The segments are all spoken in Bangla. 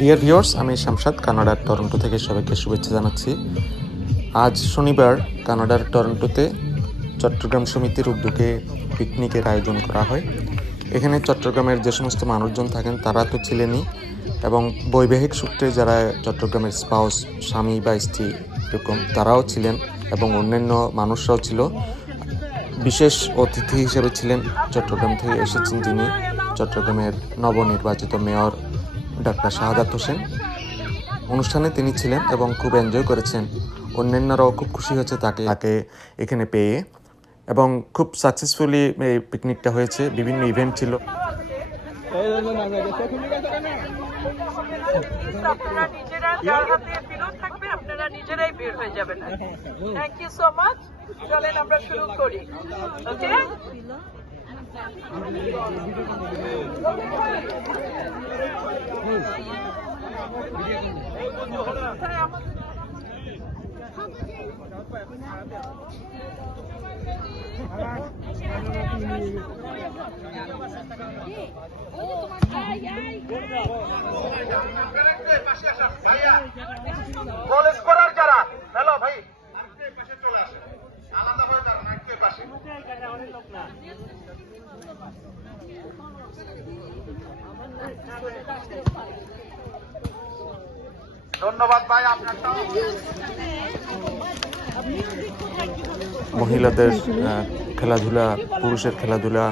ডিয়ার ভিউয়ার্স আমি শামসাদ কানাডার টরন্টো থেকে সবাইকে শুভেচ্ছা জানাচ্ছি। আজ শনিবার, কানাডার টরন্টোতে চট্টগ্রাম সমিতির উদ্যোগে পিকনিকের আয়োজন করা হয়। এখানে চট্টগ্রামের যে সমস্ত মানুষজন থাকেন, তারা তো ছিলেনই এবং বৈবাহিক সূত্রে যারা চট্টগ্রামের স্পাউস, স্বামী বা স্ত্রী এরকম, তারাও ছিলেন এবং অন্যান্য মানুষরাও ছিল। বিশেষ অতিথি হিসেবে ছিলেন চট্টগ্রাম থেকে এসেছেন যিনি চট্টগ্রামের নবনির্বাচিত মেয়র ডাক্তার শাহাদাত হোসেন। অনুষ্ঠানে তিনি ছিলেন এবং খুব এনজয় করেছেন। অন্যান্যরাও খুব খুশি হয়েছে তাকে। তাকে এখানে পেয়ে এবং খুব সাকসেসফুলি এই পিকনিকটা হয়েছে। বিভিন্ন ইভেন্ট ছিল। নিজেরাই বের হয়ে যাবেন। থ্যাংক ইউ সো মাচ চলেন আমরা শুরু করি। ওকে Ay, ay, ay. মহিলাদের খেলাধুলা পুরুষের খেলাধুলা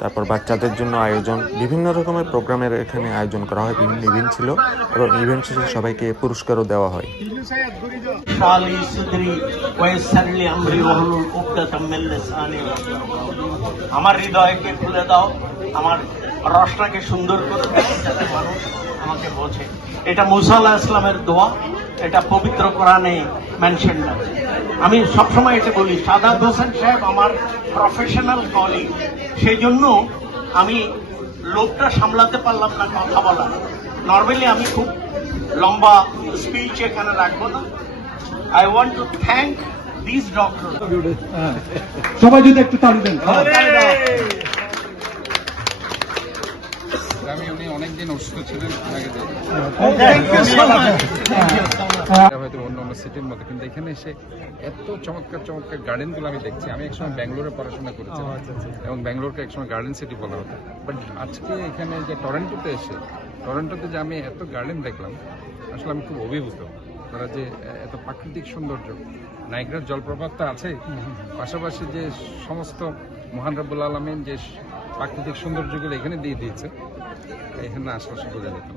তারপর বাচ্চাদের জন্য আয়োজন বিভিন্ন রকমের প্রোগ্রামের এখানে আয়োজন করা হয় বিভিন্ন ইভেন্ট ছিল এবং ইভেন্ট শেষে সবাইকে পুরস্কারও দেওয়া হয়। আমার হৃদয়কে খুলে দাও আমার রসটাকে সুন্দর করে যাতে মানুষ আমাকে বোঝে। এটা মুসা আল্লাহ ইসলামের দোয়া এটা পবিত্র কোরআনে মেনশন আছে। আমি সবসময় এটা বলি সাদাত হোসেন সাহেব আমার প্রফেশনাল কলিগ সেই জন্য আমি লোকটা সামলাতে পারলাম না কথা বলা। নর্মালি আমি খুব লম্বা স্পিচ এখানে রাখব না। I want to thank these doctor সবাই যদি একটু তালি দেন আমি উনি আমি এত গার্ডেন দেখলাম আসলে আমি খুব অভিভূত তারা যে এত প্রাকৃতিক সৌন্দর্য নাইগ্রার জলপ্রপাত তো আছে পাশাপাশি যে সমস্ত মহান রব্বুল আলমিন যে প্রাকৃতিক সৌন্দর্যগুলো এখানে দিয়ে দিয়েছে এখানে আশপাশে বোঝা যেত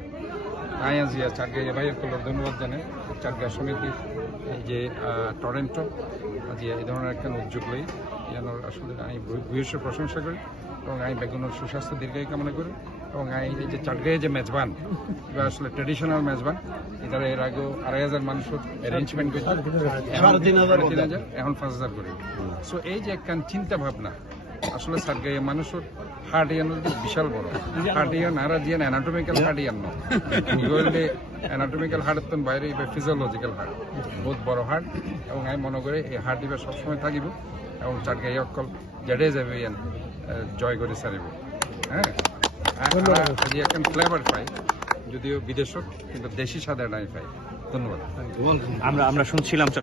আজ ইয়া চারগাঁয়া ভাইয়ের কল ধন্যবাদ জানাই। চারগাঁ সমিতি এই যে টরেন্টো আজ ইয়া এই ধরনের একটা উদ্যোগ লই যেন আসলে আমি ভূয়সী প্রশংসা করি এবং আমি বেগুনের সুস্বাস্থ্য দীর্ঘায়ু কামনা করি এবং আমি এই যে চারগাঁয়ে যে মেজবান বা আসলে ট্রেডিশনাল মেজবান এটার এর আগেও আড়াই হাজার মানুষ অ্যারেঞ্জমেন্ট করছে। এখন পাঁচ হাজার করে। সো এই যে একখান চিন্তা ভাবনা আসলে সারগাঁয়ে মানুষের হার্ট ইয়ান বিশাল বড়। হার্ট ইয়ান আর জিয়ান অ্যানাটমিক্যাল হার্ট ইয়ান ন অ্যানাটমিক্যাল হার্টের তো বাইরে এবার ফিজিওলজিক্যাল হার্ট বহুত বড় হার্ট এবং আমি মনে করি এই হার্ট এবার সবসময় থাকিব এবং চারগাঁয়ে অকল জেডে যাবে ইয়ান জয় করে সারিব হ্যাঁ? আজি এখন ফ্লেভার পাই যদিও বিদেশত কিন্তু দেশি স্বাদের নাই পাই। ধন্যবাদ। আমরা আমরা শুনছিলাম